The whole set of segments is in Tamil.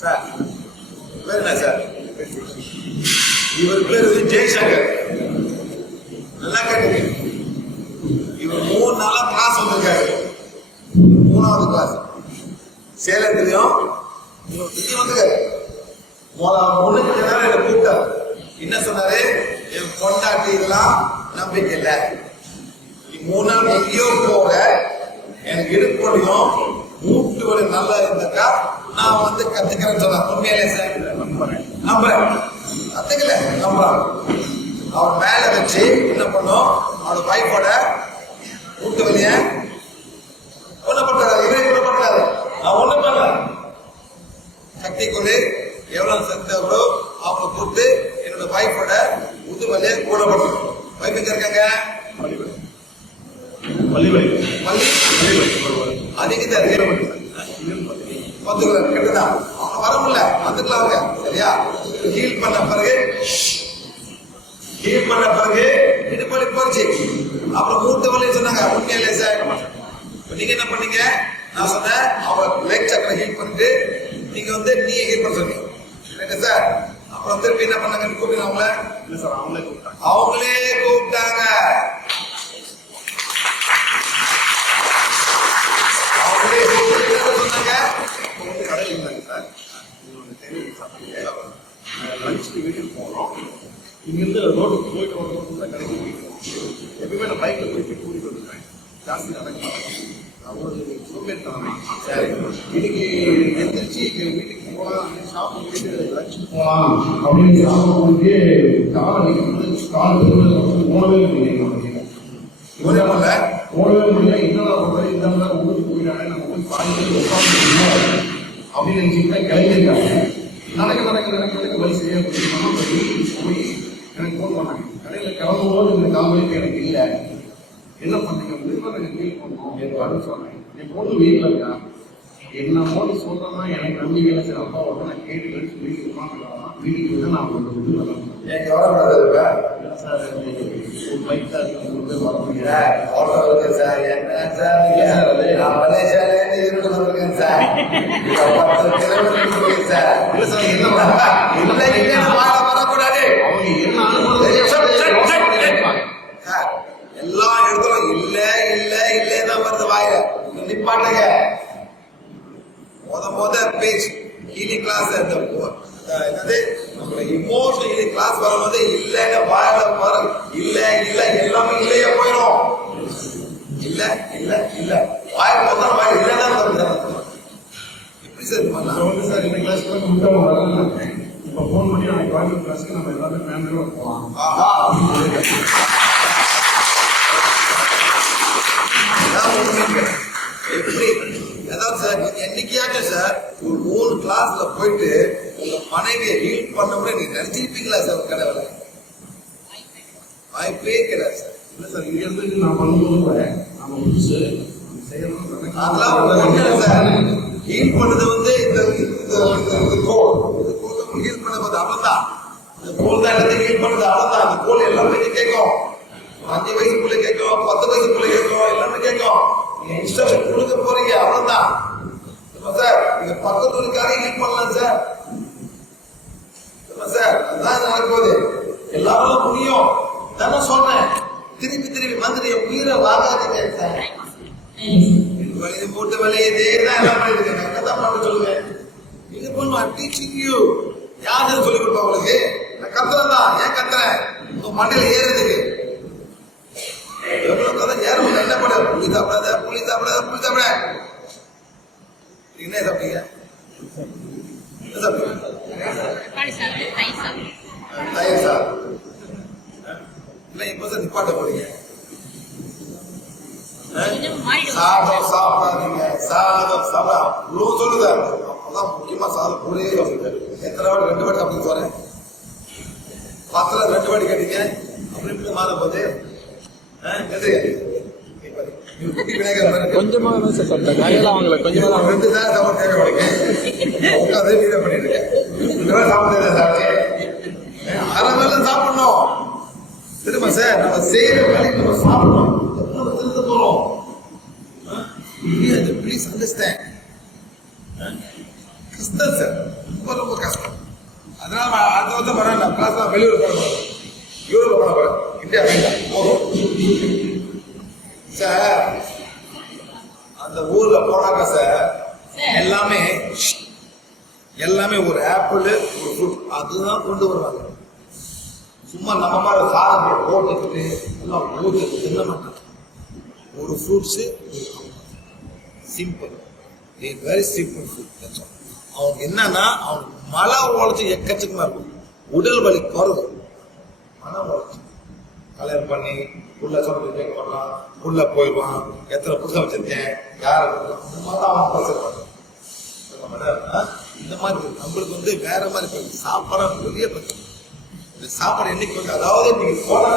சார் பேர் என்ன சார்? இவர் பேர் வந்து ஜெய்சங்கர். நல்லா கேட்டுங்க. இவர் மூணு நாளா கிளாஸ் வந்திருக்காரு. மூணாவது கிளாஸ் சேலத்திலையும் இங்க வந்துருக்காரு. ஒண்ணுக்கு நேரம் என்ன கூப்பிட்டார். என்ன சொன்னாரு? என் கொண்டாட்டி எல்லாம் நம்பிக்கை இல்லை. மூணு நாள் எங்கேயோ போக எனக்கு இடுப்பொழியும் வலி நல்லா இருந்தாக்கா நான் வந்து கத்துக்கிறேன்னு சொன்னேன் உண்மையிலே சார் நம்புறேன். நம்புறேன். கத்துக்கல நம்புறான். அவர் மேல வச்சு என்ன பண்ணும்? அவரோட வைஃபோட மூட்டு வலிய ஒண்ணு பண்றாரு. இவரே கூட பண்றாரு. நான் ஒண்ணு பண்ணல. சக்தி கொண்டு எவ்வளவு எவ்வளோ அவங்க கூப்பிட்டு என்னோட வைஃபோட முதுமலையை கூடப்படும் வைஃப் எங்க இருக்காங்க? பள்ளிவழி. மல்லி பள்ளிவழி. அதிக தான் வந்துக்கலாம் கெட்டுதான் அவங்க வர முடியல வந்துக்கலாம் அவங்க. சரியா? ஹீல் பண்ண பிறகு ஹீல் பண்ண பிறகு இடுப்பலி போச்சு அப்புறம் மூத்த வலி சொன்னாங்க உண்மையிலே சார் நீங்க என்ன பண்ணீங்க? நான் சொன்னேன் அவங்க லெக் சக்கரை ஹீல் பண்ணிட்டு நீங்க வந்து நீ ஹீல் பண்ண சொன்னீங்க. சார் அப்புறம் திருப்பி என்ன பண்ணாங்க கூப்பிட்டு அவங்கள? இல்லை சார் அவங்களே கூப்பிட்டாங்க. அவங்களே கூப்பிட்டாங்க. லஞ்சுக்கு வீட்டுக்கு போகிறோம் இங்கேருந்து ரோட்டுக்கு போயிட்டு வரணும் தான் கடைக்கு போயிட்டு எப்பயுமே நான் பைக்கில் போயிட்டு கூட்டிகிட்டு வந்துருக்கேன் ஜாஸ்தி நடக்க மாட்டேன் நான் ஒரு சோம்பேறித்தனமே சரி இன்னைக்கு எந்திரிச்சு வீட்டுக்கு போகலாம் சாப்பிட்டு போயிட்டு லஞ்சுக்கு போகலாம் அப்படின்னு சாப்பிட்டு காலை நிற்கும் கால் போனவே இல்லை ஒரே பண்ணல போடவே முடியல இன்னும் இந்த மாதிரி ஊருக்கு போயிட்டாங்க நம்ம போய் பாதிக்கு உட்காந்து அப்படின்னு நினைச்சுட்டு கிளம்பிருக்காங்க நடக்க நடக்க நடக்க நடக்க வழி சரியா போய் எனக்கு ஃபோன் பண்ணாங்க கடையில் கிளம்பும்போது இந்த காமெடிக்கு எனக்கு இல்லை என்ன பண்ணீங்க முடியுமா எனக்கு ஃபீல் பண்ணோம் என் வரேன்னு சொன்னேன் என் பொண்ணு வீட்டில் இருக்கா என்ன போது சொல்றதா எனக்கு நம்பிக்கையில இல்லை சரி அப்பா நான் கேட்டு கழிச்சு வீட்டுக்கு வீட்டுக்கு வந்து நான் உங்களுக்கு வந்து வரேன் என் கவலைப்படாத இருப்பேன் சார் ஒரு பைக் ஆட்டோ இருக்கு சார் என்ன சார் நான் ஈரோடு சார் பத்து கிலோமீட்டர் சார் சார் இல்லை இல்லை வாழ வரக்கூடாது அவங்க என்ன சார், எல்லா இடத்துலும் தான் வருது வாயில நிப்பாட்டுங்க முத முத பேஜ் ஹீலிங் கிளாஸ் என்னது இமோஷனல் கிளாஸ் வரும்போது இல்லன்னு வாயில வர இல்ல இல்ல எல்லாமே இல்லையே போயிடும் இல்ல இல்ல இல்ல. வாய் போதா வாய் இல்லைன்னா எப்படி சார் பண்ணலாம்? சார் இந்த வரேன் இப்போ ஃபோன் பண்ணி நாளைக்கு வாங்கி கிளாஸ்க்கு நம்ம எல்லாமே ஃபேமிலியோட போகலாம். ஆஹா. அதான். எப்படி? அதாவது சார் நீங்க என்னைக்காச்சும் சார் ஒரு மூணு கிளாஸ்ல போயிட்டு மனைவியை ஹீல் பண்ண முடியும் நீங்க நினைச்சிருப்பீங்களா சார் கடவுளை வாய்ப்பே கிடையாது சார். இல்லை சார் இங்க இருந்து நான் பண்ணும்போது நம்ம புதுசு அதெல்லாம் சார். ஹீல் பண்ணது வந்து இந்த இந்த கோல் இந்த கோல் ஹீல் பண்ண போது அவ்வளவுதான். இந்த கோல் தான் எல்லாத்தையும் ஹீல் பண்ணது அவ்வளவுதான். அந்த கோல் எல்லாமே கேட்கும். அஞ்சு வயசுக்குள்ள கேட்கும் பத்து வயசுக்குள்ள கேட்கும் எல்லாமே கேட்கும். நீங்க இன்ஸ்ட்ரக்ஷன் கொடுக்க போறீங்க அவ்வளவுதான். சார் நீங்க பக்கத்து இருக்காரையும் ஹீல் பண்ணலாம் சார். அதான் நடக்க போகுது. எல்லாரும் முடியும் தானே சொன்னேன். திருப்பி திருப்பி வந்துட்டு என் உயிரை வாங்காதீங்க சார். போட்டு வலியதே தான் எல்லாம் பண்ணிட்டு பண்ண சொல்லுவேன் இது பண்ணும் டீச்சிங் யூ யாரு சொல்லி கொடுப்பா உங்களுக்கு? நான் கத்துறேன் தான். ஏன் கத்துறேன்? உங்க மண்டையில ஏறுறதுக்கு. எவ்வளவு கதை ஏறும் என்ன பண்ண? புளி சாப்பிடாத புளி சாப்பிடாத புளி சாப்பிட. என்ன சாப்பிட்டீங்க என்ன சாப்பிட்டீங்க தக்காளி சாதம் தயிர் சாதம் தயிர் சாதம் இல்லை இப்ப சார் நிப்பாட்ட போறீங்க சாதம் சாப்பிடாதீங்க சாதம் சாப்பிடா அப்பதான் முக்கியமா சாதம் எத்தனை வாட்டி? ரெண்டு வாட்டி அப்படின்னு சொல்றேன் பத்துல ரெண்டு வாட்டி கேட்டீங்க. அப்படி இப்படி மாற இருக்கு. கொஞ்சமா தான் சார் சாப்பிட்டேன் வாங்கல. கொஞ்சமா ரெண்டு தான் சாப்பாடு கேட்க மாட்டேங்க உட்காந்து வீடியோ பண்ணிட்டு இருக்கேன். இதெல்லாம் சாப்பிடுறது சாப்பிட்டு அரை வேலை சாப்பிடணும். திரும்ப சார்? நம்ம செய்யற வேலைக்கு நம்ம சாப்பிடணும். திருத்த போறோம்? ப்ளீஸ் அண்டர்ஸ்டாண்ட் கஷ்டம் சார் ரொம்ப ரொம்ப கஷ்டம். அதனால நான் அது வந்து வரேன் நான் கிளாஸ் தான் வெளியூர் போட போறேன். யூரோப் போட போறேன். இந்தியா வேண்டாம். போகும் சார் அந்த ஊர்ல போனாக்க சார் எல்லாமே எல்லாமே ஒரு ஆப்பிள் ஒரு ஃப்ரூட் அதுதான் கொண்டு வருவாங்க. சும்மா நம்ம மாதிரி சாதம் போட்டுக்கிட்டு எல்லாம் ஊற்றிட்டு தின்ன மாட்டாங்க ஒரு fruits simple very simple food அவனுக்கு என்னன்னா அவனுக்கு மழை உழைச்சி எக்கச்சக்கமாக இருக்கும். உடல் வலி குறவு. மன உழைச்சி. கல்யாணம் பண்ணி உள்ள சொல்றது கேட்க மாட்டான் உள்ள போயிடுவான் எத்தனை புத்தகம் வச்சிருக்கேன் யார் இந்த மாதிரி தான் அவன் பேசுறான் இந்த மாதிரி நம்மளுக்கு வந்து வேற மாதிரி போயிருக்கு சாப்பாடு பெரிய பிரச்சனை இந்த சாப்பாடு என்னைக்கு வந்து அதாவது நீங்க போனா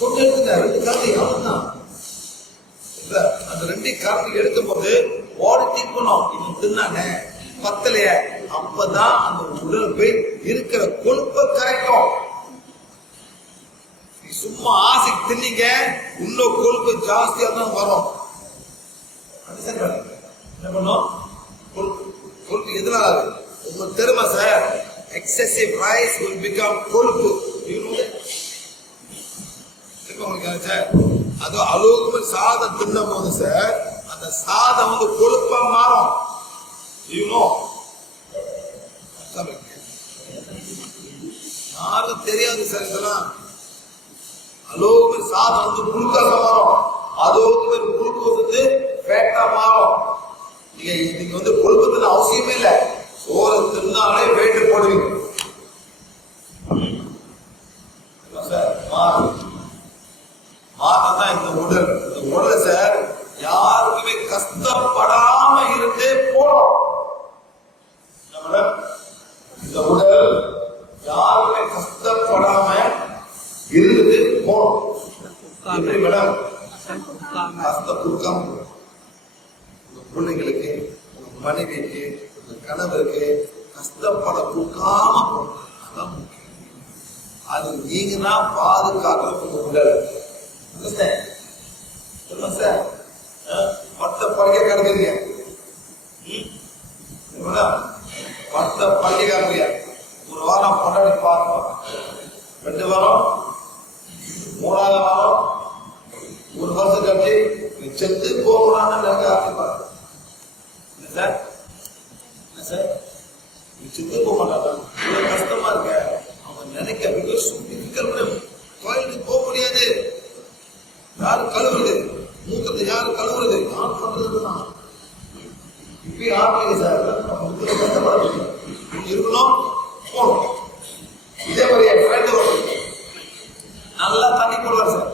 கொண்டு இருந்த ரெண்டு காரணம் அவ்வளவுதான் அந்த ரெண்டு காரணம் எடுக்கும் போது ஓடி தீர்க்கணும் இவன் தின்னானே. பத்தலைய. அப்பதான் அந்த உடல் போய் இருக்கிற கொழுப்பை கரைக்கும். நீ சும்மா ஆசைக்கு தின்னீங்க இன்னும் கொழுப்பு ஜாஸ்தியா தான் வரும். என்ன பண்ணும்? கொழுப்பு எதனால? உங்க உங்களுக்கு sir. Excessive rice will become கொழுப்பு You know that? உங்களுக்கு சார் அது அளவுக்கு சாதம் தின்னும் போது சார் அந்த சாதம் வந்து கொழுப்பா மாறும் You know? தெரியாது சார் இதெல்லாம் அளவுக்கு சாதம் வந்து குளுக்கோஸா மாறும் அளவுக்கு மேல் குளுக்கோஸ் வந்து ஃபேட்டா மாறும் நீங்க நீங்க வந்து கொழுப்பு அவசியமே இல்லை வெயிட் போடுவீங்க என்ன சார் மாறும் இந்த உடல். இந்த உடலை சார் யாருக்குமே கஷ்டப்படாம இருந்தே போறோம் இந்த உடல் யாருமே கஷ்டப்படாம இருந்து போறோம் மேடம்? கஷ்டம் கொடுக்காம போறோம். பிள்ளைங்களுக்கு மனைவிக்கு உங்க கணவருக்கு கஷ்டப்பட கொடுக்காம அதான் முக்கியம் அது நீங்க தான் பாதுகாக்கிற உங்க உடல் சார் பத்த படுக்கை கிடக்குறீங்க பத்த படுக்கை கிடக்குறீங்க ஒரு வாரம் கொண்டாடி பார்ப்போம் ரெண்டு வாரம் மூணாவது வாரம் ஒரு வருஷம் கட்டி நீ செத்து போகலான்னு எனக்கு ஆசைப்பாரு சார் சார் நீ போக கஷ்டமா இருக்க அவன் நினைக்க பிகாஸ் கோயிலுக்கு போக முடியாது யாரு கழுவுறது மூக்கத்தை யாரு கழுவுறது யார் பண்றதுதான் இப்படி சார் நம்ம கஷ்டப்பட இருக்கணும் போகணும் இதே மாதிரி என் ஃப்ரெண்டு நல்லா தண்ணி போடுவார் சார்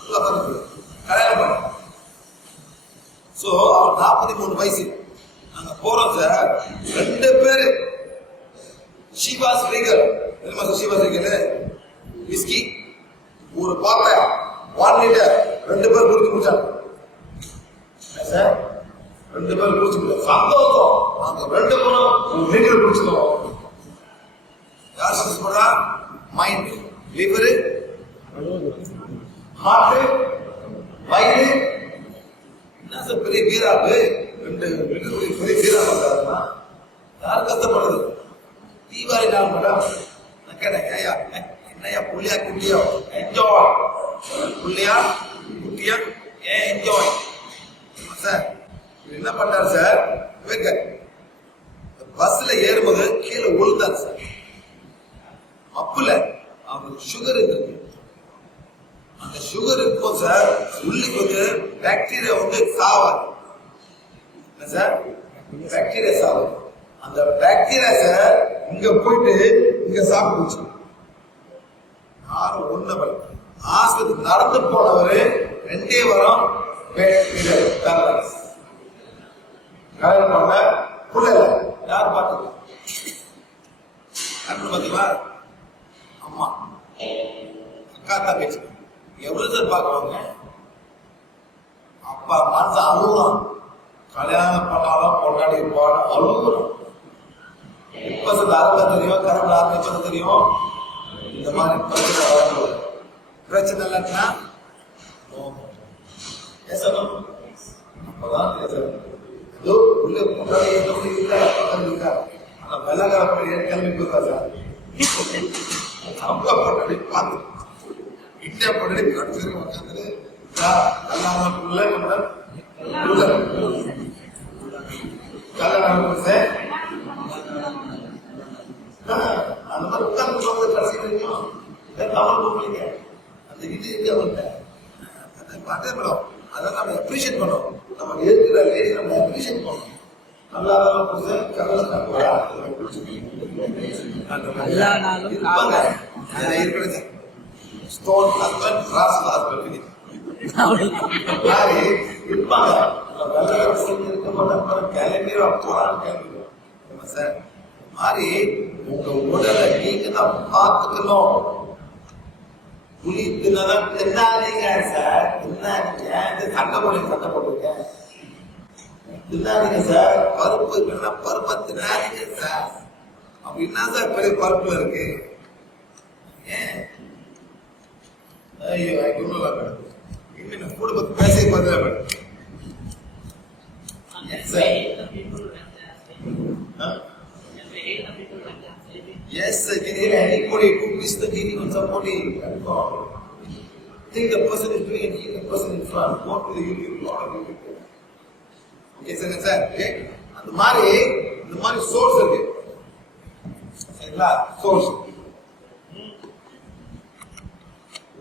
நல்லா தண்ணி போடுவார் கல்யாணம் பண்ண சோ அவன் நாற்பத்தி மூணு வயசு. போறோம் சார் ரெண்டு பேரு. ஷீபா ஸ்ரீகர். தெரியுமா சார் ஷிவா ஸ்ரீகர் விஸ்கி. ஒரு பாப்பை ஒன் லிட்டர் ரெண்டு பேர் குடிச்சு குடிச்சாங்க சார்? ரெண்டு பேர் குடிச்சு குடிச்சோம் சந்தோஷம். நாங்க ரெண்டு பேரும் ஒரு லிட்டர் குடிச்சிட்டோம் யார் சக்சஸ் பண்றா? மைண்ட் லிவர் ஹார்ட் வயிறு என்ன சார் பெரிய வீராப்பு ரெண்டு ரெண்டு பெரிய பெரிய யார் கஷ்டப்படுறது தீபாவளி நாள் மேடம் நான் கேட்டேன் என்னையா புள்ளியா குட்டியா? என்ஜாய். புள்ளியா குட்டியா? ஏன் என்ஜாய்? சார். என்ன பண்ணாரு சார்? பஸ்ல ஏறும்போது கீழே விழுந்தாரு சார். அப்புல அவருக்கு சுகர் இருக்கு. அந்த சுகர் இருக்கும் சார். உள்ளுக்கு வந்து பாக்டீரியா வந்து சாவாது. என்ன சார் பாக்டீரியா சாவாது. அந்த பாக்டீரியா சார் இங்க போயிட்டு இங்க சாப்பிடுச்சு யாரும் ஒண்ணு ஆஸ்பத்திரி நடந்து போனவரு ரெண்டே வாரம் பேரலைஸ் கல்யாணம் பண்ண புள்ள யார் பார்த்தது? யாரு பார்த்தீங்களா? அம்மா. அக்கா தங்கச்சி. எவ்வளவு சார் பார்க்குவாங்க அப்பா மனசு அழுகுறான் கல்யாணம் பண்ணாலும் கொண்டாடி போன அழுகுறான் இப்ப சார் தெரியும் கரும்பு ஆரம்பிச்சது தெரியும். இந்த மாதிரி பிரச்சனை வரும்போது பிரச்சனை இல்லைன்னா பேசணும் அப்பதான் பேசணும் இதோ உள்ள முன்னாடி எதுவும் இல்லை அந்த இருக்காரா ஆனா வெள்ளக்கார கிளம்பி போயிருக்கா சார்? அவ்வளோ படி பார்த்து. இந்தியா படி கடைசியில் உட்காந்து பிள்ளை. கல்யாணம் சார் அந்த மாதிரி உட்கார்ந்து சொல்றது கடைசி வரைக்கும் பொம்பளைங்க அந்த இது எங்க வந்த பார்த்தே மேடம் அதை நம்ம அப்ரிஷியேட் பண்ணோம் நம்ம இருக்கிற லேடி நம்ம அப்ரிஷியேட் பண்ணோம் நல்லா புதுசு எல்லா நாளும் இருப்பாங்க. இருக்கிறது ஸ்டோன் ஹஸ்பண்ட் கிராஸ் ஹஸ்பண்ட் மாதிரி இருப்பாங்க வெள்ளை இருக்க போறான்னு கிளம்பிடுவோம் சார் மாதிரி உங்க உடலை நீங்க தான் பார்த்துக்கணும் புலி தின்னதான் தின்னாதீங்க சார் தின்னாதீங்க சண்டை போடுங்க சண்டை போடுங்க தின்னாதீங்க சார் பருப்பு இருக்குன்னா பருப்பை தின்னாதீங்க சார் அப்ப என்ன சார் பெரிய இருக்கு ஏன் ஐயோ இன்னும் madam இன்னும் நான் கூட பத்தி பேச பதில madam Yes, sir. Can you hear anybody who is the healing on somebody? Think the person is doing it, heal the person in front. Go to the YouTube, lot of YouTube. Okay, sir, sir. Okay? அந்த மாதிரி இந்த மாதிரி சோர்ஸ் இருக்கு சரிங்களா சோர்ஸ்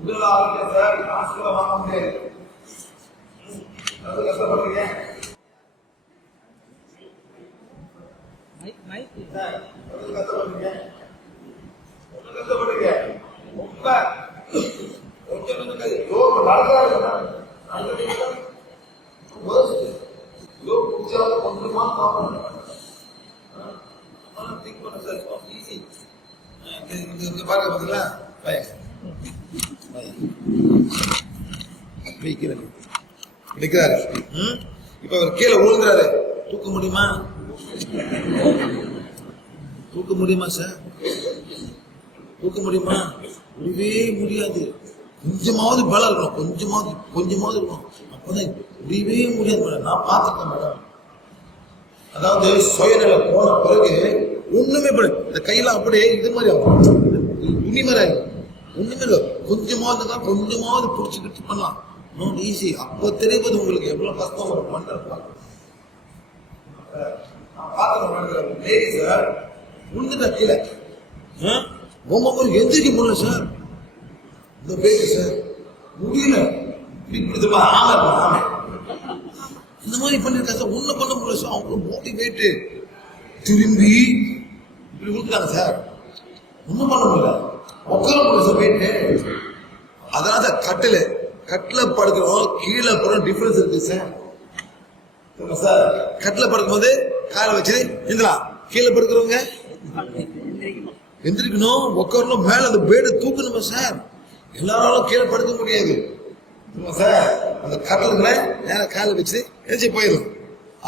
உடல் ஆரோக்கியம் சார் காசுல வாங்க முடியாது ம். அது கஷ்டப்படுறீங்க பாருங்க பாத்தீங்களா பையன் வைக்கிறது நிக்கிறாரு. ம்? இப்ப அவர் கீழே விழுந்துறாரு தூக்க முடியுமா? தூக்க முடியுமா சார் தூக்க முடியுமா? முடியவே முடியாது. கொஞ்சமாவது பலம் இருக்கணும். கொஞ்சமாவது கொஞ்சமாவது இருக்கணும். அப்பதான் முடியவே முடியாது மேடம் நான் பார்த்துருக்கேன் மேடம் அதாவது சுயநிலை போன பிறகு ஒண்ணுமே பண்ண இந்த கையில அப்படியே இது மாதிரி ஆகும். துணி மாதிரி ஆகும் ஒண்ணுமே இல்லை. கொஞ்சமாவது தான் கொஞ்சமாவது பிடிச்சிக்கிட்டு பண்ணலாம். நோட் ஈஸி அப்போ தெரிவது உங்களுக்கு எவ்வளவு கஷ்டம் ஒரு பண்றது லேடி சார் விழுந்துட்டா கீழே. ரொம்ப எந்திரிக்க முடியல சார். இந்த பேசு சார். முடியல. இப்படி ஆமை ஆமை இந்த மாதிரி பண்ணிருக்காங்க சார். ஒன்றும் பண்ண முடியல சார். அவங்களும் மோட்டிவேட்டு திரும்பி இப்படி கொடுத்தாங்க சார். ஒன்றும் பண்ண முடியல. உட்கார முடியல சார் போயிட்டு அதனால தான் கட்டில். கட்டில் படுக்கிறோம். கீழே போகிறோம் டிஃப்ரென்ஸ் இருக்கு சார். ஆமா சார். கட்டில படுக்கும்போது காலை வச்சு எந்திரலாம். கீழே படுக்கிறவங்க எந்திரிக்கணும். உட்காரணும் மேல அந்த பேடு தூக்கணுமா சார் எல்லாராலும் கீழே படுக்க முடியாது. சார் அந்த கடலுங்களை நேரம் காலை வச்சு எந்திரிச்சு போயிடும்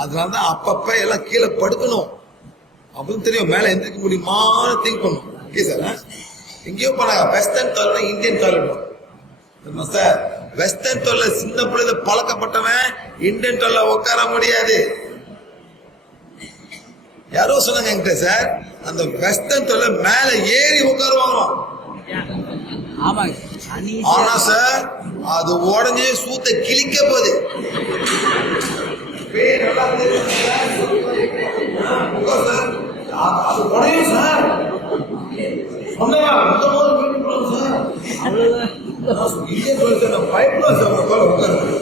அதனால தான் அப்பப்ப எல்லாம் கீழே படுக்கணும். அப்படின்னு தெரியும் மேல எந்திரிக்க முடியுமான்னு திங்க் பண்ணும். ஓகே சார் எங்கேயோ போனாங்க. வெஸ்டர்ன் டாய்லெட் இந்தியன் டாய்லெட் தெரியுமா சார் வெஸ்டர்ன் தொல்ல சின்ன பிள்ளைல பழக்கப்பட்டவன் இந்தியன் தொல்ல உட்கார முடியாது. யாரோ சொன்னாங்க என்கிட்ட சார் அந்த வெஸ்டர்ன் தொல்ல மேல ஏறி உட்காருவாங்களாம். ஆனா சார் அது உடஞ்சே சூத்த கிழிக்க போகுது. அது- உடையும் சார். போடும் சார்? பயப்படுவேன் சார் உங்க மேல உட்கார்ந்து.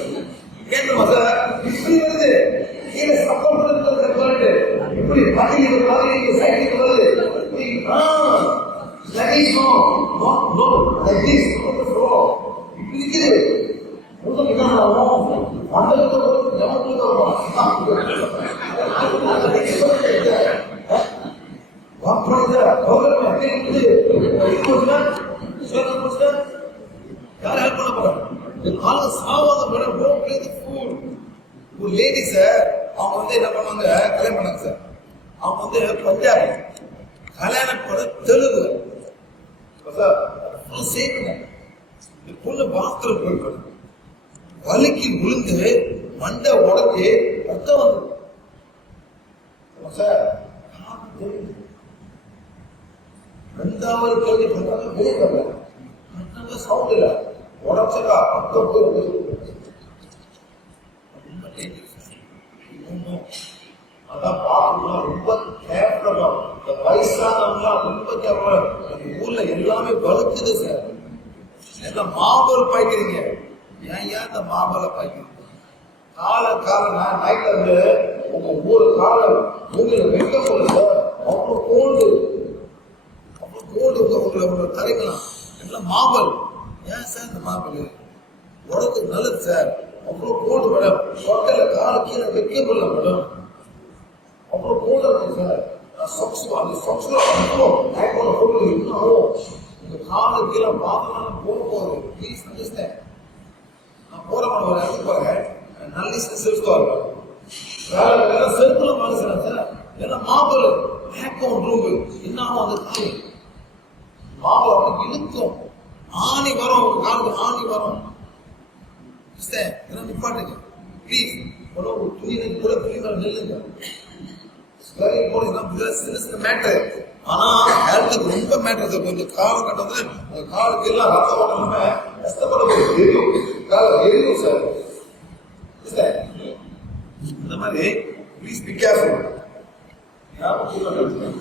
கேட்கணுமா சார்? இப்படி வருது. கீழே support பண்றது சொல்லிட்டு. இப்படி பக்கத்துக்கு பக்கத்துக்கு சைடுக்கு வருது. இப்படி, ஆ, very this, Not, No, like this, on the floor. இப்படி நிக்குது. முதல்ல என்ன ஆகும்? மண்டலத்துல வரும், ஜமத்துல வரும். ஆ. வாப்பறது, பகல் அப்படியே இருக்குது. இது போச்சுன்னா, சேர்த்து யார் ஹெல்ப் பண்ண போறாங்க ஆளுங்க சாவாத madam don't play the fool ஒரு லேடி சார் அவங்க வந்து என்ன பண்ணுவாங்க கல்யாணம் பண்ணாங்க சார் அவங்க வந்து பஞ்சாபி கல்யாணம் பண்ண தெலுங்கு சார் ஃபுல் இந்த பொண்ணு பாத்ரூம் போயிட்டு வலிக்கு விழுந்து மண்டை உடஞ்சி ரத்தம் வந்து. சார் ரெண்டாவது கேள்வி பண்ணாங்க வெளியே வரல சவுண்ட் இல்ல. உடச்சதா? பக்கம் போய் அதான் பார்க்கணும் ரொம்ப கேர்ஃபுல்லா இந்த வயசானவங்க ரொம்ப அவங்க ஊர்ல எல்லாமே வலுக்குது சார். எல்லாம் மார்பல் பாய்க்கிறீங்க? ஏன் ஏன் இந்த மார்பலை பாய்க்கிறீங்க? கால கால நான் நைட்ல இருந்து உங்க ஊரு கால பூமியில வைக்க சொல்லுங்க அவ்வளவு கோல்டு அவ்வளவு கோல்டு உங்களை உங்களை தரைக்கலாம் எல்லாம் மாம்பல் ஏன் சார் இந்த மார்பல்? உடம்புக்கு நல்லது சார். அவ்வளவு கோல்டு மேடம் தொட்டையில கால கீழே வைக்க முடியல மேடம் அவ்வளவு கோல்டு இருக்கு சார். சொக்ஸ் அந்த சொக்ஸ்ல அவ்வளோ போட்டு காலு கீழே போக போகுது ப்ளீஸ் அண்டர்ஸ்டாண்ட் நான் போற மாதிரி ஒரு இடத்துக்கு பாருங்க நல்ல செல்ஃப் வரும் வேற வேற செல்ஃப்ல மனுஷன் சார் ஏன்னா மாபல் அந்த காலு மாபல் அவனுக்கு இழுக்கும் ஆணி வரும் காலுக்கு ஆணி வரும் இதெல்லாம் நிப்பாட்டுங்க ப்ளீஸ் ஒரு ஒரு கூட துணி வெரி இம்பார்ட்டன்ட் இதுதான் சின்ன மேட்டர் ஆனா ஹெல்த்துக்கு ரொம்ப மேட்டர் சார் கொஞ்சம் காலகட்டத்துல உங்க காலுக்கு எல்லாம் ரத்த ஓட்டம் கஷ்டப்பட போகுது எரியும். கால எரியும் சார் சார் இந்த மாதிரி ப்ளீஸ் பி கேர்ஃபுல் ஞாபகம்